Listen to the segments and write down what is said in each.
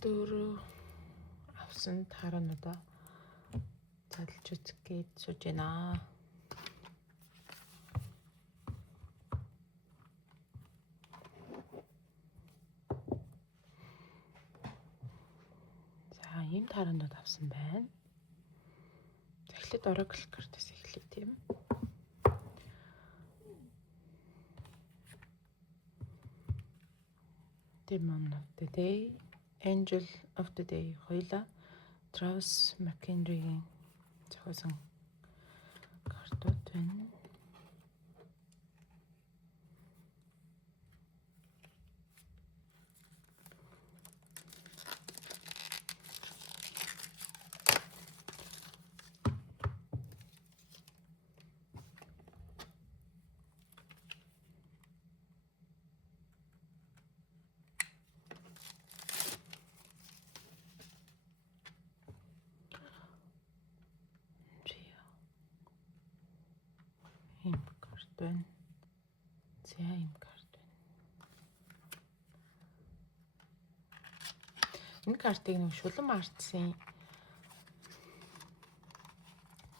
Өнөөдөр авсан тараануудаа задлж үзэх гээд сууж байна. За, ийм тараанууд авсан байна. Эхлээд Oracle картаас эхлэе тийм. Demon of the Day, Angel of the Day хоёулаа Travis McHenry-ийн зохиосон картууд байна. Ийм карт байна. За, ийм карт байна. Энэ картыг нэг шулан артсын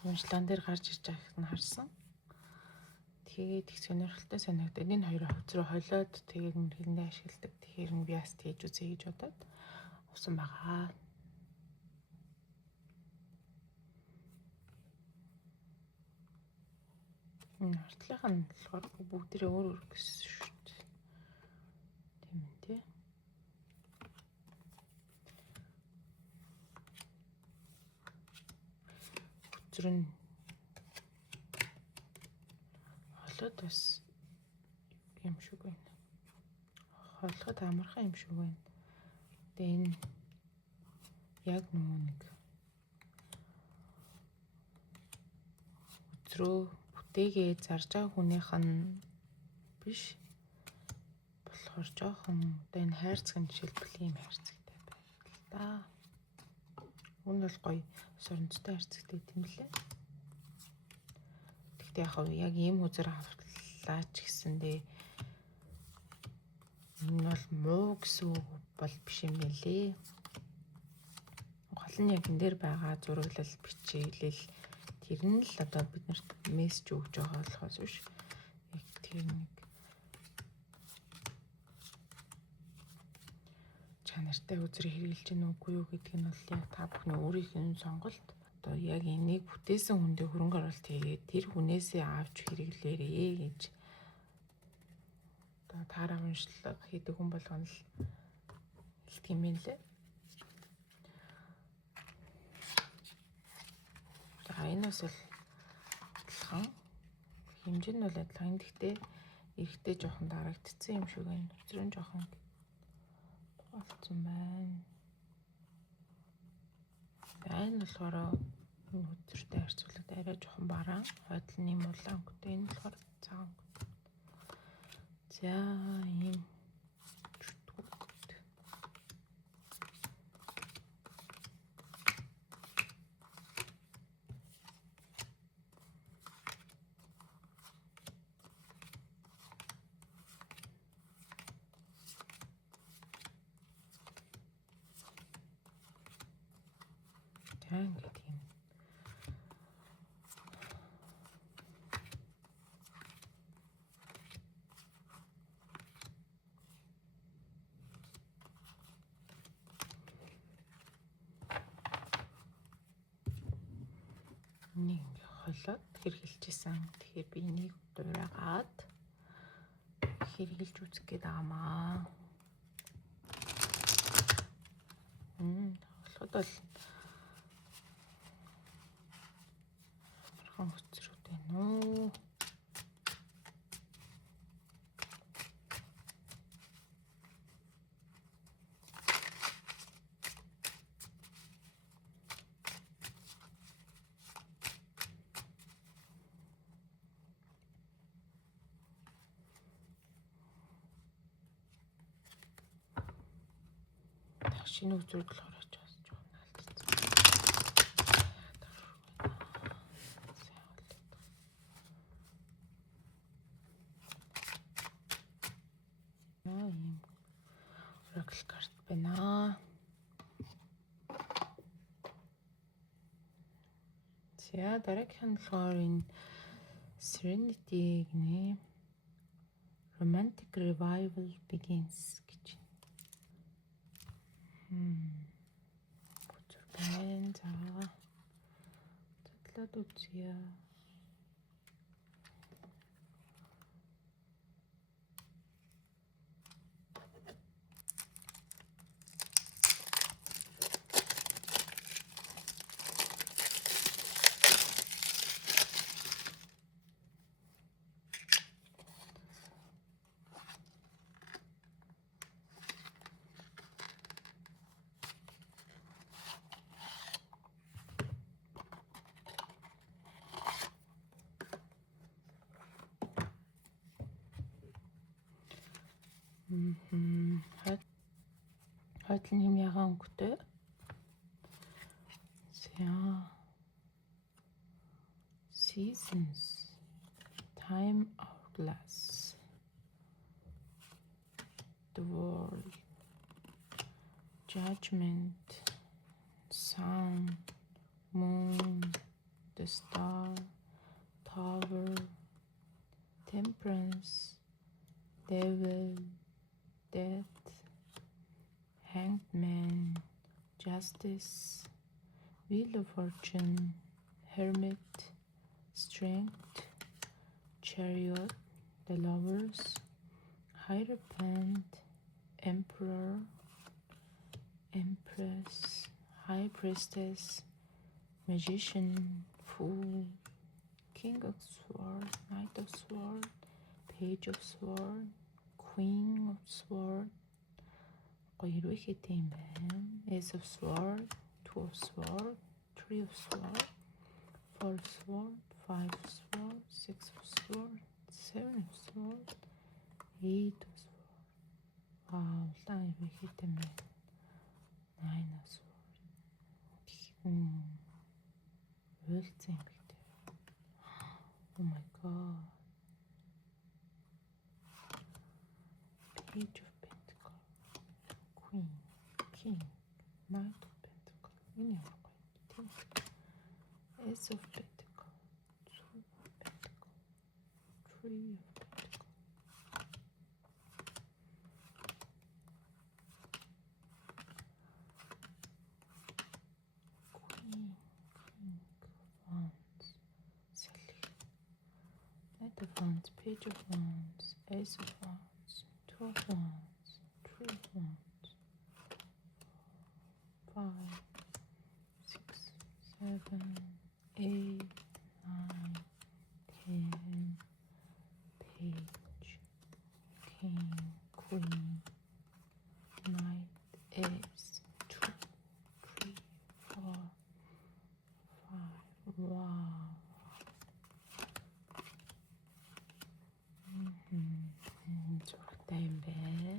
уншлаан дээр гарч ирж байгааг нь харсан. Тэгээд их сонирхолтой санагдаад энэ хоёр хувьд руу холиод тэгээд нэрэндээ ашигладаг. Тэгэхээр нь биаст хийж үзье гэж бодоод авсан байгаа. Энэ артлынх нь болохоор бүгдээрээ өөр өөр гэсэн шүү дээ. Тийм үү те. Өчр нь холиод бас юм шиг байна. Холиход амархан юм шиг байна. Тэгээ энэ яг нэг өчрөө бүтээгээ зарж байгаа хүнийх нь биш болохоор жоохон одоо энэ хайрцаг нь жишээлбэл ийм хайрцагтай байна л да. Үн бол гоё соронцтой хайрцагтай тийм лээ. Тэгтээ яг ийм үзэр авлаа ч гэсэндээ энэ бол муу гэсэн үг бол биш юм билээ. Гол нь яг энэ дээр байгаа зураглал бичээлэл тэр нь л одоо биднэрт мессеж өгж байгаа болохоос биш. Яг тэр нэг чанартай үзрийг хэрэгжилж гэнэ үгүй юу гэдг нь бол яг та бүхний өөрийнхөө сонголт. Одоо яг энийг бүтээсэн хүндээ хөрөнгө оруулалт хийгээд тэр хүнээсээ авч хэрэглээрээ гэж одоо таараа уншлага хийдэг хүн болгоно л хэлдэг юм байна лээ. За, энэ бас бол адилхан хэмжээ нь бол адилхан. Гэхдээ эрэхтэй жоохон дарагдцсан юм шиг байна. Өчрөн жоохон болсон байна. За, энэ болохоор энэ өчртэй харьцуулаад арай жоохон бараан. Хойдолны улаан өнгөтэй, энэ болохоор цагаан өнгөтэй. За, ийм ингээд юм. Нэг холиод хэрглэжсэн. Тэгэхээр би энийг дуурайгаад хэрглэж үзэх гээд байгаамаа. Холиод бол хөцрүүд байна уу? Шинэ үзүүр болохоор очиж жоохон алдсан. Ийм Oracle карт байна. За дараагийнх нь болохоор энэ Serenity гэнэ. Romantic revival begins гэж. Бүзүр байна. За. Задлаад үзье. Хойдлын юм ягаан өнгөтэй. За. Seasons. Time Hourglass. The World. Judgment. Sun. Moon. The Star. Tower. Temperance. Devil. Death. Hanged Man, Justice, Wheel of Fortune, Hermit, Strength, Chariot, The Lovers, Hierophant, Emperor, Empress, High Priestess, Magician, Fool, King of Swords, Knight of Swords, Page of Swords, Queen of Swords. Хоёр ихэтэй юм байна. Ace of Sword, Two of Sword, Three of Sword, Four of Sword, Five of Sword, Six of Sword, Seven of Sword, Eight of Sword. Улаан хоёр ихэтэй юм байна. Nine of Sword. Уйлцсан юм бигтэй. Oh my god. Page of Queen, King, Knight of Pentacles. Энэ ямар гоё юм бэ? Ace of Pentacles, Two of Pentacles, Three of Pentacles. Queen, King of Wands, Sally. Knight of Wands, Page of Wands, Ace of Wands, Two of Wands, Three of Wands. 5, 6, 7, 8, 9, 10, Page, King, Queen, Knight, Ace, 2, 3, 4, 5. Wow. Зургтай юм байна.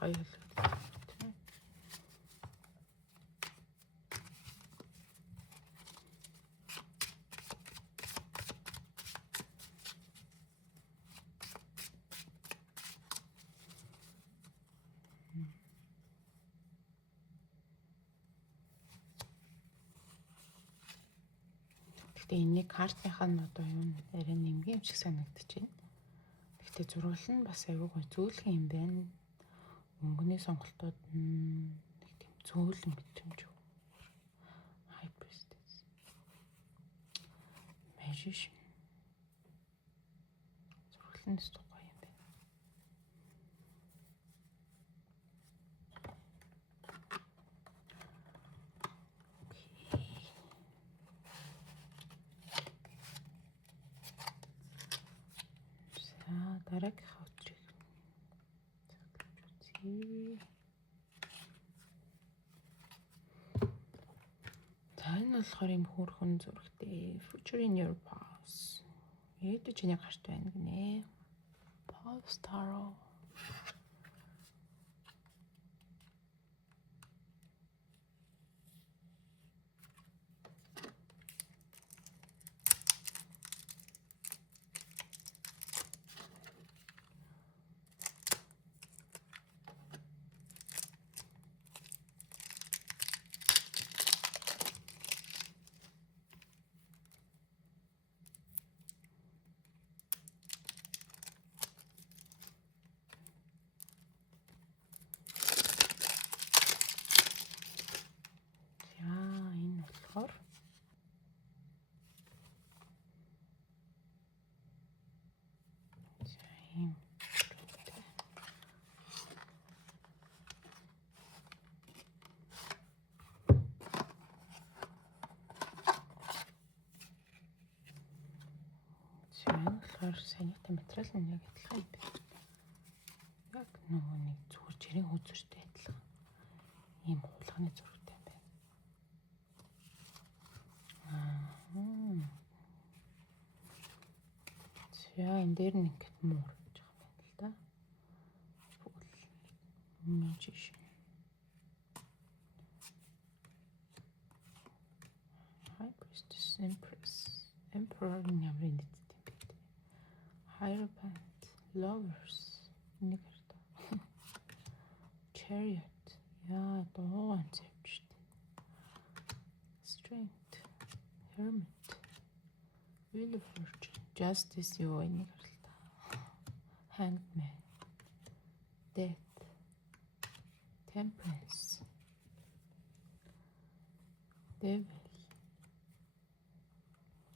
Гоё л. Гэхдээ энийг картынхаа нь одоо юу нэрээ нэмгийн юм шиг санагдаж байна. Гэхдээ зурвал нь бас аюу гой зөөлхөн юм байна. Өнгөний сонголтууд нэг тийм зөөлөн мэдрэмж. High Priestess. Magician. Зурвал нь гоё юм байна. Дараагийнхаа өдрийг задлж үзье. За энэ болохоор юм хөөрхөн зурагтай. Future in your past. Ээдүү чиний гарт байна гинэ. Pause Tarot. болохоор санийтай материал нь яг адилхан юм байна. Яг нөгөө нэг зүгээр жирийн үзүүртэй адилхан. Ийм хулганы зурагтай юм байна. За энэ дээр нэг ингэж муур гэж байгаа юм байна л да. Magician. High Priestess, Empress, Emperor нямрын нийттэй юм бэ. Hierophant, Lovers, нэг хараа. Chariot, яа дууган зэвчтэй. Strength, Hermit, Wheel of Fortune, Justice юу нэг хараа. Hangman, Death, Temperance, Devil,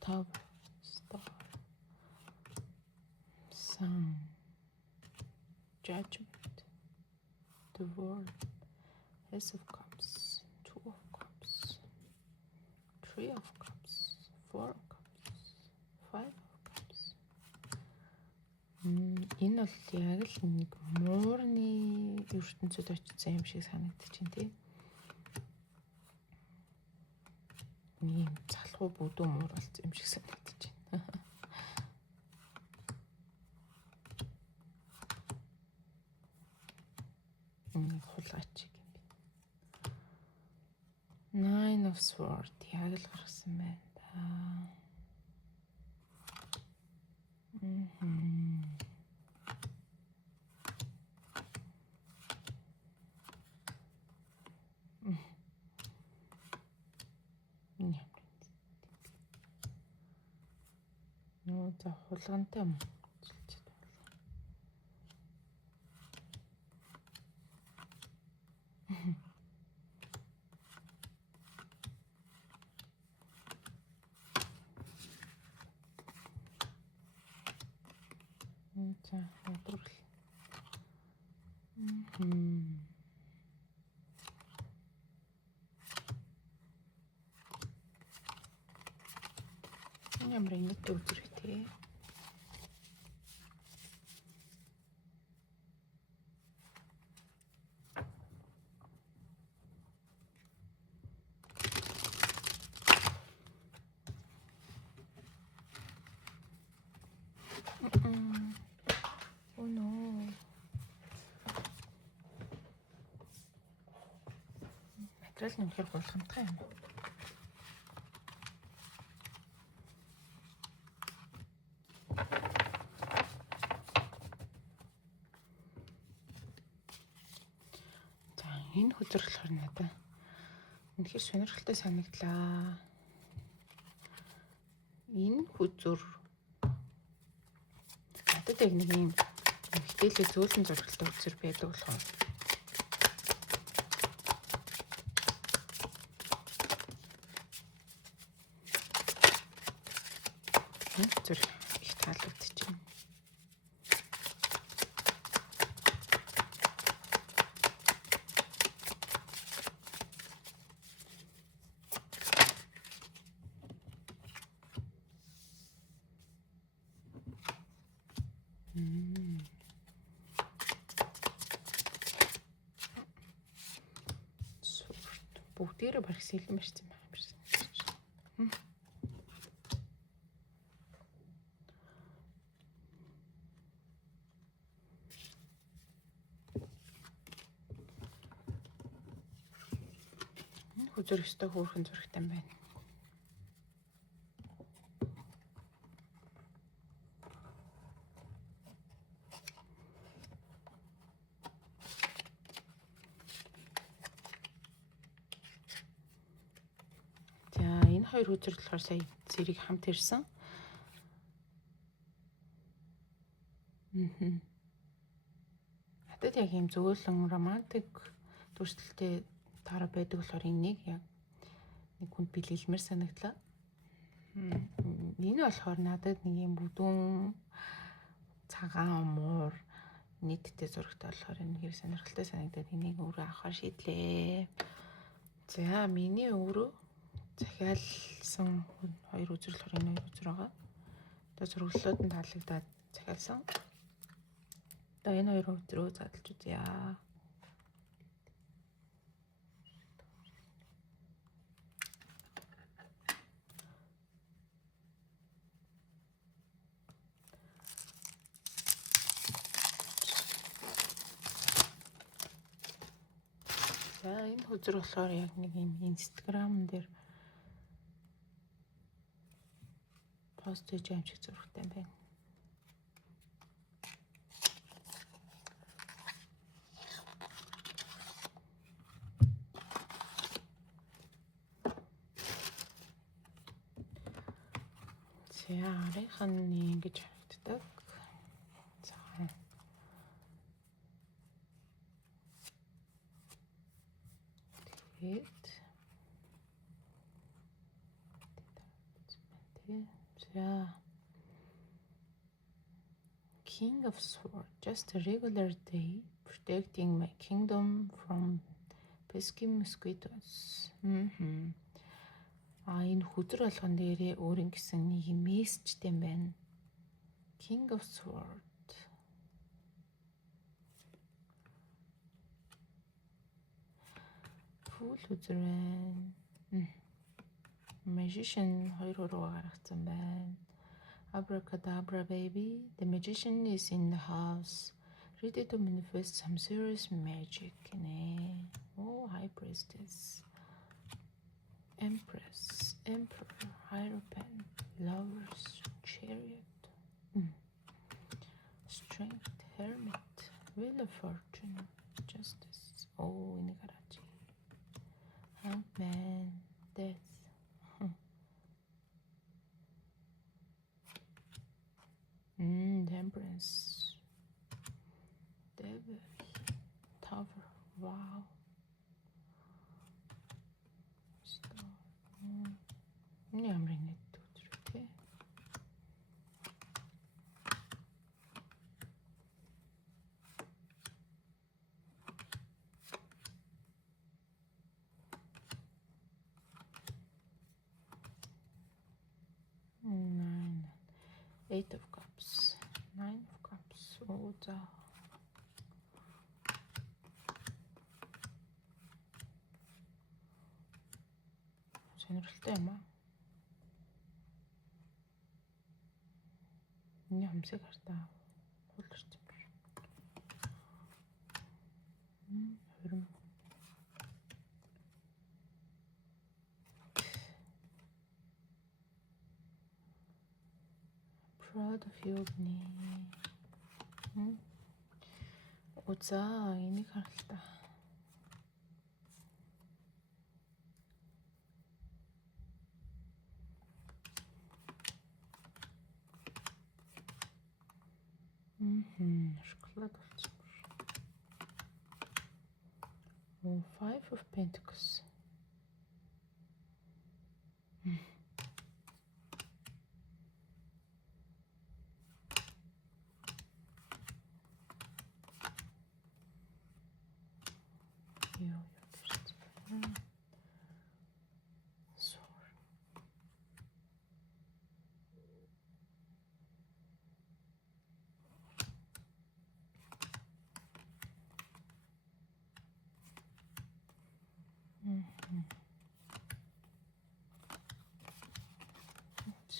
Tower, Star, Sun, Judgment, the World, Ace of Cups, Two of Cups, Three of Cups, Four of Cups, Five of Cups. Энэ бол яг л нэг муурны ертөнцид очсон юм шиг санагдчих чинь тий. Ийм залхуу бүдүү муур болсон юм шиг санагдчих байна. Хулгайч юм би. Nine of Swords яг л гаргасан байна да. Нөө за хулгантай юм. За хадвал. Ямар нэг үзэрэг тий. Oh no. Материал нь үнэхээр болгоомжтой юм. Энэ хүзэр болохоор надад үнэхээр сонирхолтой санагдлаа. Энэ хүзэр надад яг нэг юм ихтэлээ зөөлөн зургалтай хүзэр байдаг болохоор энэ хүзэр их таалагдчихэв. Бүгдээрээ барах сэлэн барьсан байна. Энэ хүзэр өстой хөөрхөн зурагтай байна. Хоёр хүзэр болохоор сая зэрэг хамт ирсэн. Надад яг юм зөөлөн романтик дүрслэлтэй таараа байдаг болохоор энийг яг нэг хүнд бэлгэлмээр санагдлаа. Энэ болохоор надад нэг юм бүдүүн цагаан муур нийтдээ зурагтай болохоор энэ хэр сонирхолтой санагдаад энийг өөрөө авахар шийдлээ. За миний өөрөө захиалсан хоёр үзэр болохоор энэ хоёр үзэр байгаа. Одоо зурглалууд нь таалагдаад захиалсан. Одоо энэ хоёр өдрөө задлж үзье. За энэ хөзөр болохоор яг нэг юм Instagram дээр пост хийж амжих зурагтай байна. За арийнхын ингэж харагддаг. За тэгээд за King of Swords, just a regular day, protecting my kingdom from pesky mosquitoes. Энэ хөдөр болгон дээрээ өөрийн гэсэн нэг мессежтэй юм байна. King of Swords. Фул хөдөр байна. Magician 2 руу гаргацсан байна. Abracadabra baby, the magician is in the house, ready to manifest some serious magic. Oh, High Priestess, Empress, Emperor, Hierophant, Lovers, Chariot, Strength, Hermit, Wheel of Fortune, Justice. Oh, Inigarachi, Hangman, Death. Temperance, Devil, Tower, wow. Star. Ямар нэг төвчтэй. Eight of Cups, Nine of Cups. Oh, за. Сонирхолтой юм аа. Миний хамсыг хартаа хуларч юм байна. Хөрм. Proud of you гэнэ. Үзаа энийг харалтаа. Шоколад болсон. Oh, Five of Pentacles.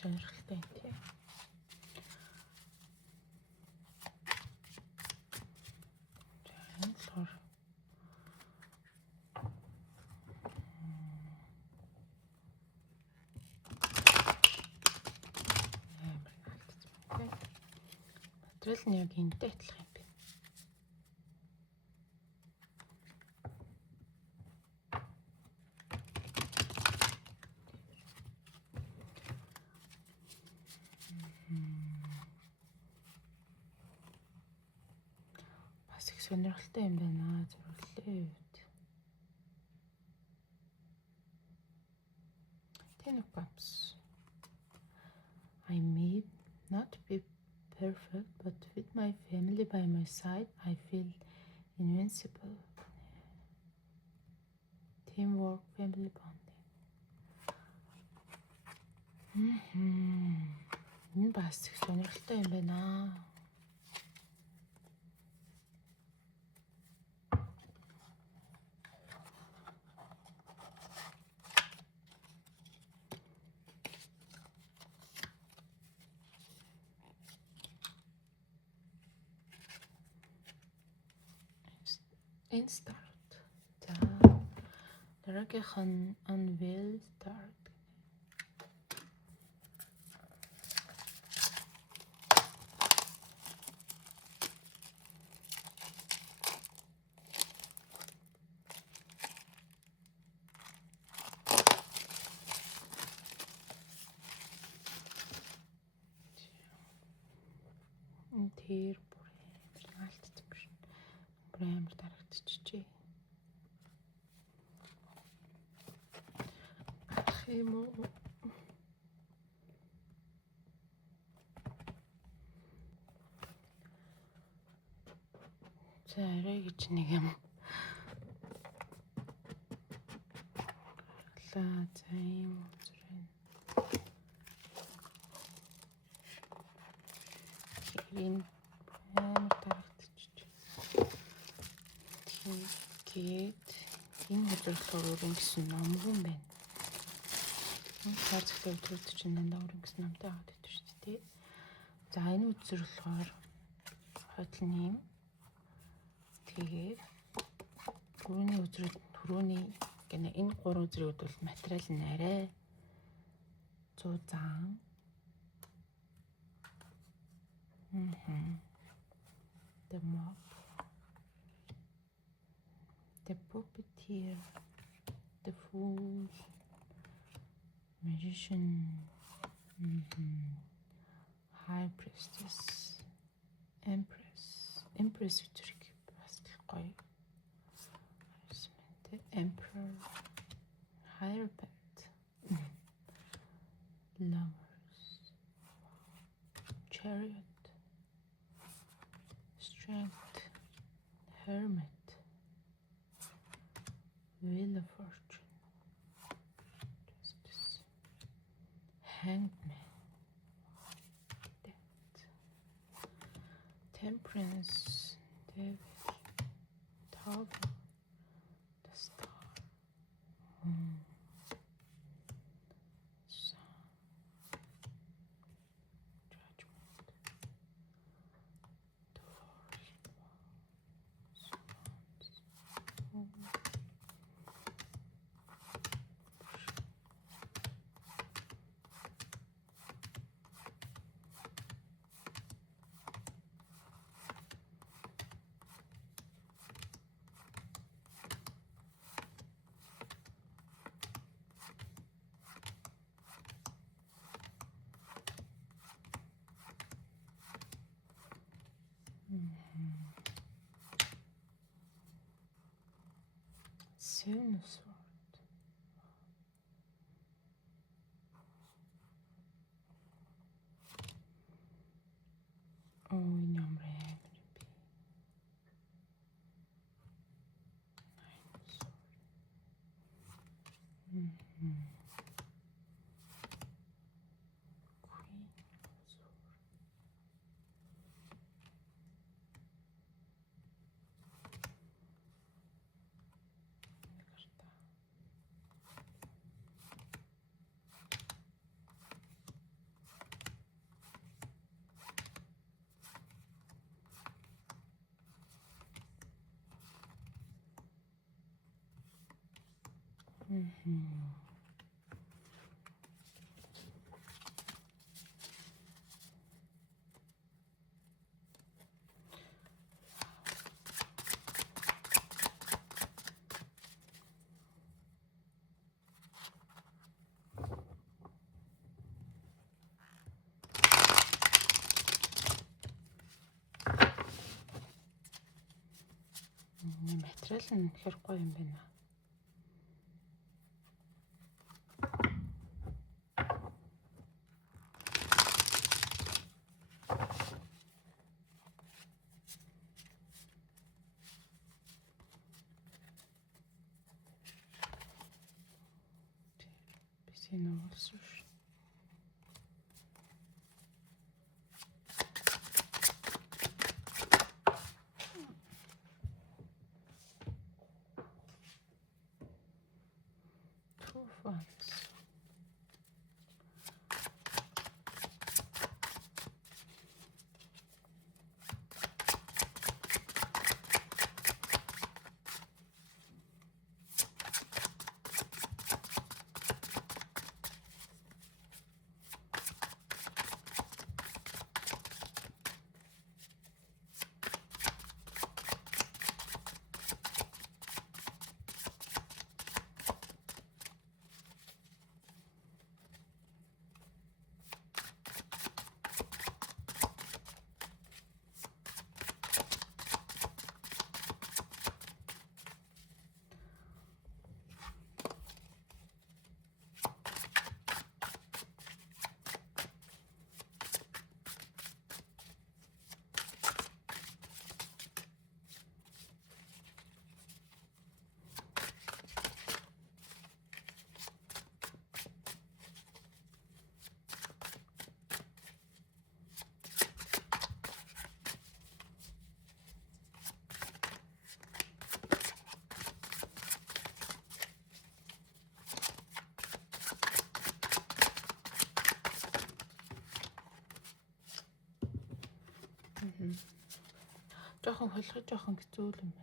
Сонирхолтой тийм. Тэгэхээр материал нь яг энэтэй адилхан юм байна. Бас их сонирхолтой юм байна. Зураглалын үед. Ten of Cups. I may not be perfect, but with my family by my side, I feel invincible. Teamwork, family bonding. Энэ бас Бас их сонирхолтой юм байна. Start. За дараагийнх нь unveil start. Тэр бүр алдсан биш. Бүр амар дарагдчихжээ. Юм уу? За арай гэж нэг юм. За юм үзрэн. Хэрийн амар дарагдчихжээ. Тэгээд энэ хөдөлгөөр өөрийн гэсэн номгон байна. Цаар захтай өдрүүд чинь дандаа өөрийн гэсэн номтой аваад байдаг шүү дээ. За энэ үзэр болохоор хотлын юм. Тэгээд түрүүний гэнэ энэ 3 үзрүүд бол материал нь арай 100 зан. The mop, the puppeteer, the fool, magician, high priestess, empress үчирэг бас гоё. Emperor, hierophant, lovers, chariot, strength, hermit, wheel of fortune, justice, hanged man, death, temperance, devil, tower, the star, sun, judgment, Seven of Swords. Ой, номер Nine of Swords. Queen of Swords. Материал нь үнэхээр гоё юм байна. Энэ уулс шүү. ones. Жохон холиход жохон хэцүү юм байна.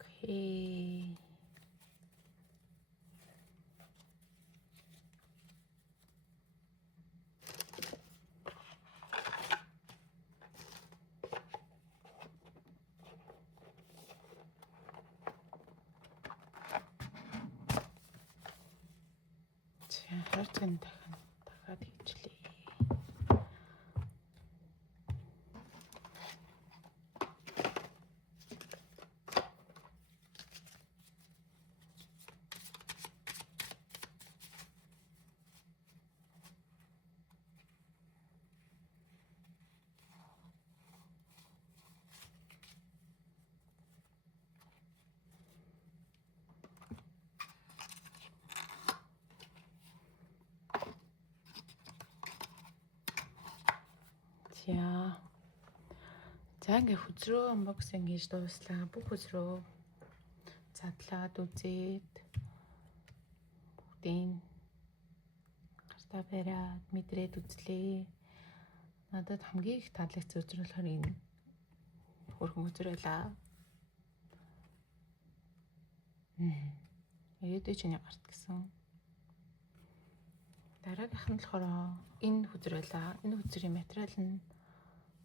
Окей. Харцгийн дахиад хийчлээ. За ингээ хүзрөө unboxing хийж дууслаа. Бүх хүзрөө задлаад үзээд бүгдийн гартаа бариад мэдрээд үзлээ. Надад хамгийн их таалагдсан үзэр болохоор энэ хөрхөн үзэр байлаа. Ирээдүйд чиний гарт гэсэн. Дараагийнх нь болохоор энэ хүзэр байлаа. Энэ хүзрийн материал нь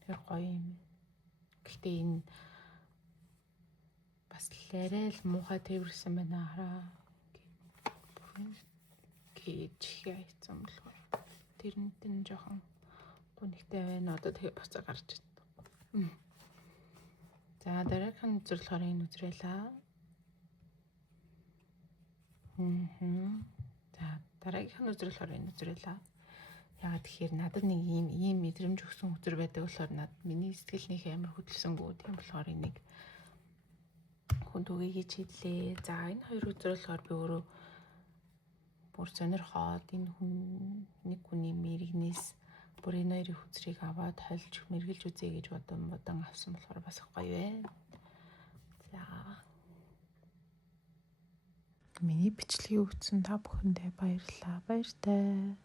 тэр гоё юм. Гэхдээ энэ бас арай л муухай тээвэрсэн байна хараа. Гэж хайцсан болохоор тэрнэд нь жоохон гунигтай байна. Одоо тэгээ буцаа гарч ирсэн. За дараагийнх нь үзэр болохоор энэ үзэр байлаа. За дараагийнх нь үзэр болохоор энэ үзэр байлаа. Яагаад тэгэхээр надад нэг ийм мэдрэмж өгсөн үзэр байдаг болохоор миний сэтгэл нэг амар хөдөлсөнгөө. Тийм болохоор энийг хүн түгээ хийж хэллээ. За энэ хоёр үзэр болохоор би өөрөө бүр сонирхоод энэ нэг хүний мэрэгнээс бүр энэ хоёрын үзрийг аваад хольж мэргэлж үзье гэж бодан авсан болохоор бас гоё байна. За миний бичлэгийг үзсэн та бүхэндээ баярлалаа. Баяртай.